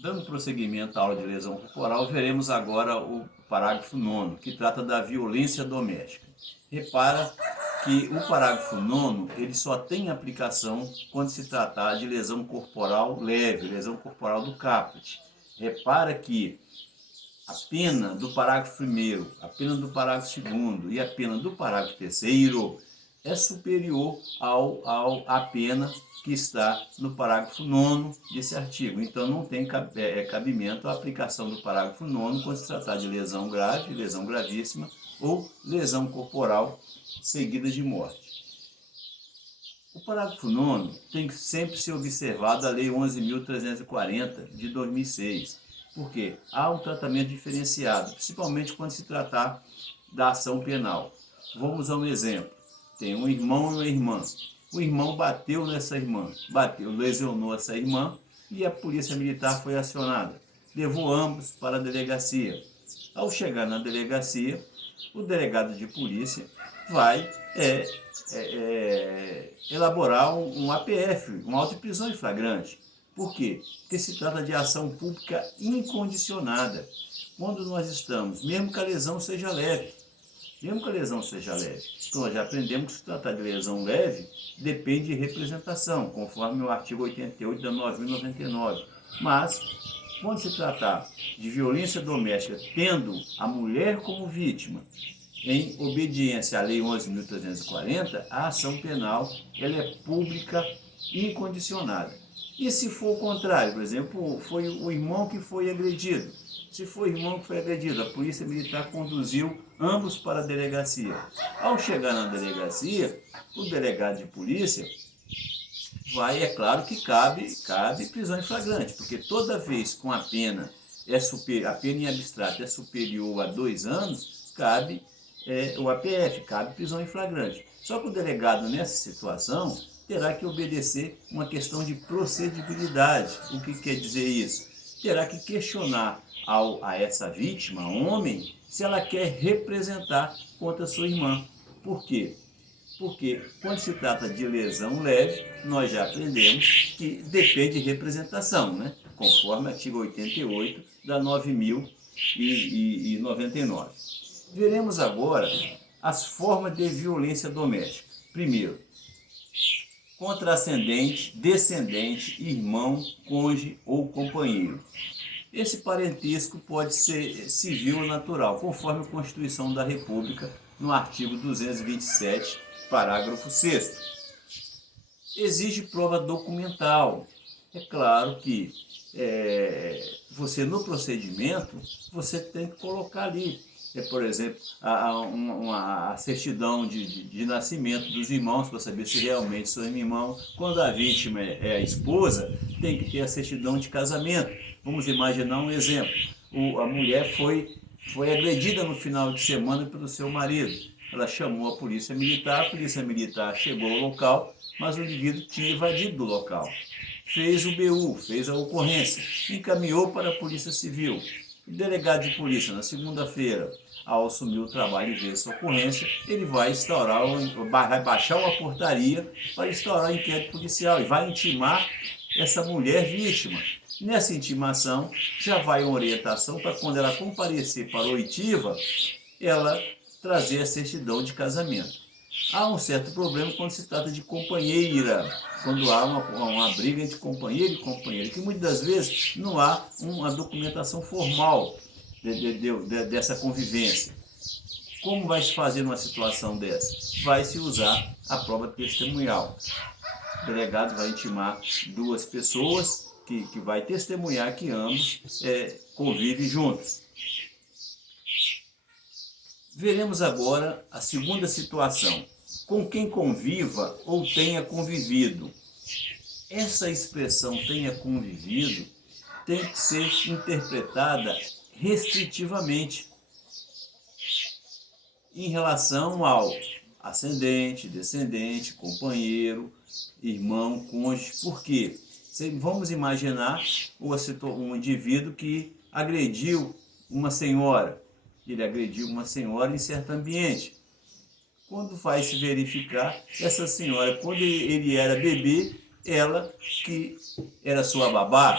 Dando prosseguimento à aula de lesão corporal, veremos agora o parágrafo 9º, que trata da violência doméstica. Repara que o parágrafo 9º ele só tem aplicação quando se tratar de lesão corporal leve, lesão corporal do caput. Repara que a pena do parágrafo 1º, a pena do parágrafo 2º e a pena do parágrafo 3º é superior à pena que está no parágrafo 9º desse artigo. Então, não tem cabimento a aplicação do parágrafo 9º quando se tratar de lesão grave, lesão gravíssima ou lesão corporal seguida de morte. O parágrafo 9º tem que sempre ser observado a Lei 11.340 de 2006, porque há um tratamento diferenciado, principalmente quando se tratar da ação penal. Vamos a um exemplo. Tem um irmão e uma irmã. O irmão bateu nessa irmã, lesionou essa irmã e a polícia militar foi acionada. Levou ambos para a delegacia. Ao chegar na delegacia, o delegado de polícia vai elaborar um APF, uma auto de prisão em flagrante. Por quê? Porque se trata de ação pública incondicionada. Quando nós estamos, mesmo que a lesão seja leve, então nós já aprendemos que se tratar de lesão leve, depende de representação, conforme o artigo 88 da 9.099. Mas, quando se tratar de violência doméstica, tendo a mulher como vítima, em obediência à Lei 11.340, a ação penal ela é pública incondicionada. E se for o contrário, por exemplo, foi o irmão que foi agredido. Se foi o irmão que foi agredido, a polícia militar conduziu ambos para a delegacia. Ao chegar na delegacia, o delegado de polícia vai, é claro que cabe prisão em flagrante, porque toda vez com a pena a pena em abstrato é superior a 2 anos, cabe o APF, cabe prisão em flagrante. Só que o delegado, nessa situação, terá que obedecer uma questão de procedibilidade. O que quer dizer isso? Terá que questionar a essa vítima, homem, se ela quer representar contra sua irmã. Por quê? Porque quando se trata de lesão leve, nós já aprendemos que depende de representação, né? Conforme o artigo 88 da 9.099. Veremos agora as formas de violência doméstica. Primeiro, contra ascendente, descendente, irmão, cônjuge ou companheiro. Esse parentesco pode ser civil ou natural, conforme a Constituição da República, no artigo 227, parágrafo 6º. Exige prova documental. É claro que você, no procedimento, você tem que colocar ali, por exemplo, a certidão de nascimento dos irmãos, para saber se realmente são irmãos. Quando a vítima é a esposa, tem que ter a certidão de casamento. Vamos imaginar um exemplo. A mulher foi agredida no final de semana pelo seu marido. Ela chamou a polícia militar chegou ao local, mas o indivíduo tinha evadido do local. Fez o BU, fez a ocorrência, encaminhou para a Polícia Civil. O delegado de polícia, na segunda-feira, ao assumir o trabalho e ver essa ocorrência, ele vai baixar uma portaria para instaurar inquérito policial e vai intimar essa mulher vítima. Nessa intimação, já vai uma orientação para quando ela comparecer para a oitiva, ela trazer a certidão de casamento. Há um certo problema quando se trata de companheira, quando há uma briga entre companheiro e companheira, que muitas das vezes não há uma documentação formal dessa convivência. Como vai se fazer numa situação dessa? Vai se usar a prova testemunhal. O delegado vai intimar duas pessoas que vai testemunhar que ambos convivem juntos. Veremos agora a segunda situação. Com quem conviva ou tenha convivido. Essa expressão tenha convivido tem que ser interpretada restritivamente em relação ao ascendente, descendente, companheiro, irmão, cônjuge. Por quê? Vamos imaginar um indivíduo que agrediu uma senhora. Ele agrediu uma senhora em certo ambiente. Quando vai se verificar, essa senhora, quando ele era bebê, ela que era sua babá.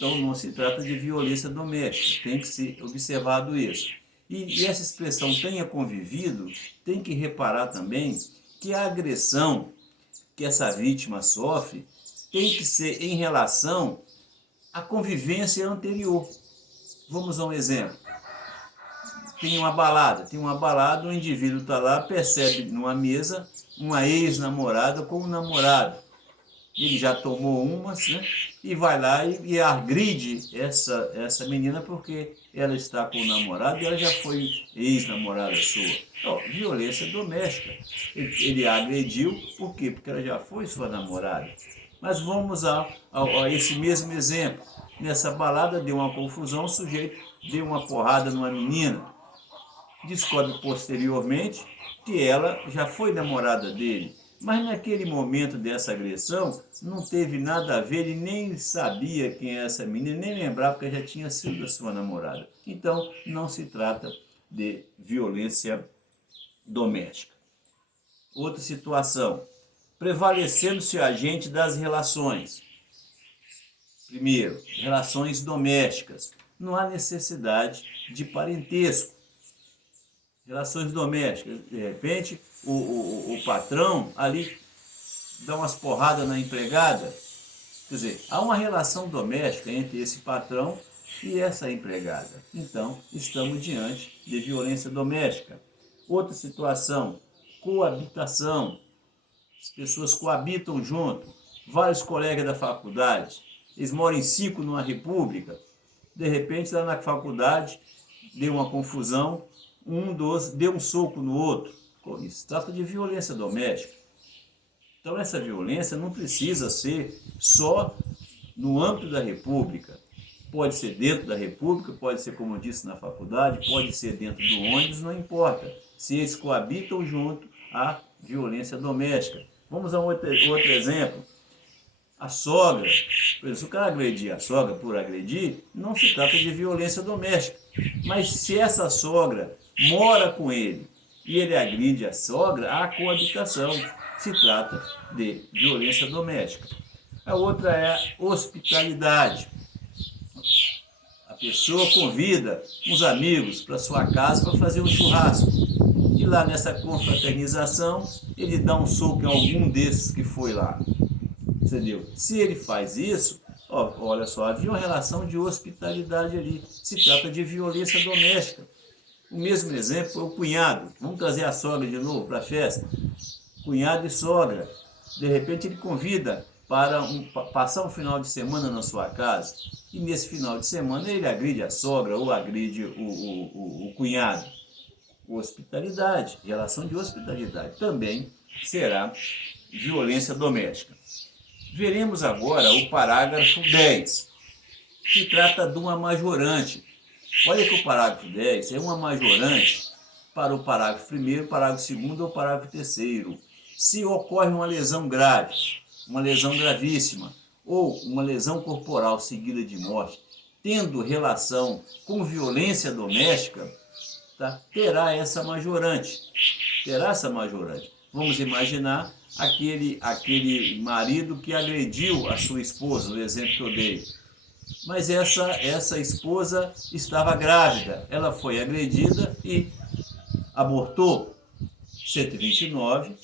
Então não se trata de violência doméstica, tem que ser observado isso. E essa expressão tenha convivido, tem que reparar também que a agressão que essa vítima sofre tem que ser em relação à convivência anterior. Vamos a um exemplo. Tem uma balada, o indivíduo está lá, percebe numa mesa uma ex-namorada com um namorado. Ele já tomou umas, né? E vai lá e agride essa menina porque ela está com o namorado e ela já foi ex-namorada sua. Então, violência doméstica. Ele a agrediu, por quê? Porque ela já foi sua namorada. Mas vamos a esse mesmo exemplo. Nessa balada deu uma confusão, o sujeito deu uma porrada numa menina. Descobre posteriormente que ela já foi namorada dele. Mas naquele momento dessa agressão, não teve nada a ver, ele nem sabia quem é essa menina, nem lembrava que já tinha sido a sua namorada. Então, não se trata de violência doméstica. Outra situação, prevalecendo-se o agente das relações. Primeiro, relações domésticas. Não há necessidade de parentesco. Relações domésticas, de repente, o patrão ali dá umas porradas na empregada. Quer dizer, há uma relação doméstica entre esse patrão e essa empregada. Então, estamos diante de violência doméstica. Outra situação, coabitação. As pessoas coabitam junto. Vários colegas da faculdade, eles moram em 5 numa república. De repente, lá na faculdade, deu uma confusão, um dos deu um soco no outro. Isso trata de violência doméstica. Então essa violência não precisa ser só no âmbito da República. Pode ser dentro da República, pode ser, como eu disse, na faculdade, pode ser dentro do ônibus, não importa. Se eles coabitam junto, há violência doméstica. Vamos a um outro exemplo. A sogra, se o cara agredir a sogra por agredir, não se trata de violência doméstica. Mas se essa sogra mora com ele e ele agride a sogra, há coabitação. Se trata de violência doméstica. A outra é a hospitalidade. A pessoa convida uns amigos para sua casa para fazer um churrasco. E lá nessa confraternização, ele dá um soco em algum desses que foi lá. Entendeu? Se ele faz isso, olha só, havia uma relação de hospitalidade ali. Se trata de violência doméstica. O mesmo exemplo é o cunhado. Vamos trazer a sogra de novo para a festa. Cunhado e sogra. De repente ele convida para passar um final de semana na sua casa. E nesse final de semana ele agride a sogra ou agride o cunhado. Hospitalidade, relação de hospitalidade. Também será violência doméstica. Veremos agora o parágrafo 10, que trata de uma majorante. Olha que o parágrafo 10 é uma majorante para o parágrafo 1º, parágrafo 2º ou parágrafo 3º. Se ocorre uma lesão grave, uma lesão gravíssima, ou uma lesão corporal seguida de morte, tendo relação com violência doméstica, tá? Terá essa majorante. Vamos imaginar aquele marido que agrediu a sua esposa, o exemplo que eu dei. Mas essa esposa estava grávida, ela foi agredida e abortou. 129,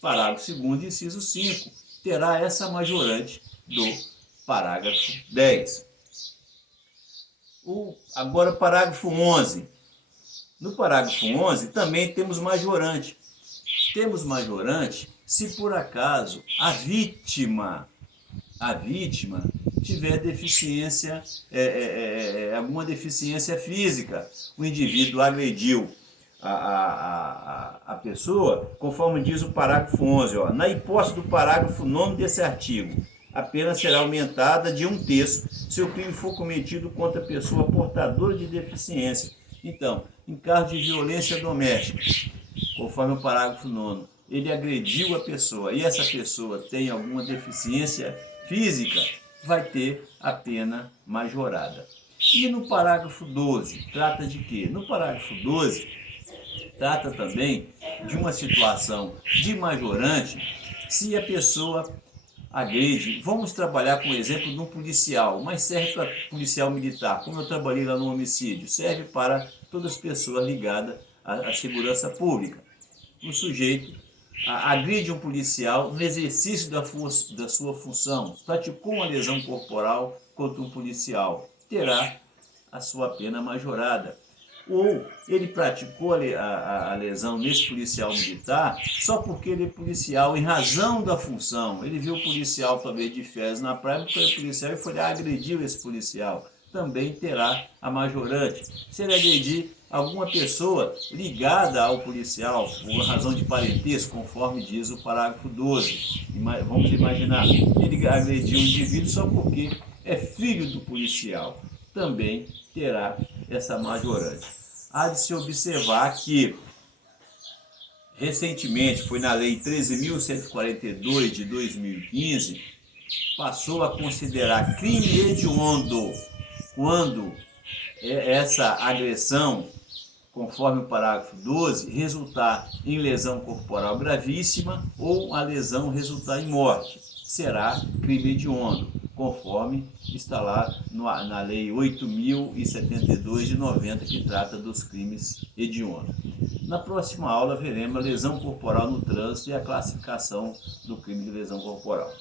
parágrafo 2º, inciso 5, terá essa majorante do parágrafo 10. Agora, parágrafo 11. No parágrafo 11 também temos majorante. Temos majorante se por acaso a vítima tiver deficiência, alguma deficiência física. O indivíduo agrediu a pessoa, conforme diz o parágrafo 11. Na hipótese do parágrafo 9º desse artigo, a pena será aumentada de 1/3 se o crime for cometido contra a pessoa portadora de deficiência. Então, em caso de violência doméstica, conforme o parágrafo 9º, ele agrediu a pessoa e essa pessoa tem alguma deficiência física, vai ter a pena majorada. E no parágrafo 12, trata de quê? No parágrafo 12, trata também de uma situação de majorante se a pessoa agride, vamos trabalhar com o exemplo de um policial, mas serve para policial militar, como eu trabalhei lá no homicídio, serve para todas as pessoas ligadas à segurança pública. O sujeito agride um policial no exercício da sua função, praticou uma lesão corporal contra um policial, terá a sua pena majorada. Ou ele praticou a lesão nesse policial militar só porque ele é policial em razão da função. Ele viu o policial talvez de férias na praia, porque ele policial e foi lá agrediu esse policial. Também terá a majorante. Se ele agredir alguma pessoa ligada ao policial, por razão de parentesco, conforme diz o parágrafo 12. Vamos imaginar, ele agrediu um indivíduo só porque é filho do policial. Também terá essa majorante. Há de se observar que, recentemente, foi na Lei 13.142 de 2015, passou a considerar crime hediondo quando essa agressão, conforme o parágrafo 12, resultar em lesão corporal gravíssima ou a lesão resultar em morte. Será crime hediondo, conforme está lá na Lei 8.072 de 90, que trata dos crimes hediondos. Na próxima aula veremos a lesão corporal no trânsito e a classificação do crime de lesão corporal.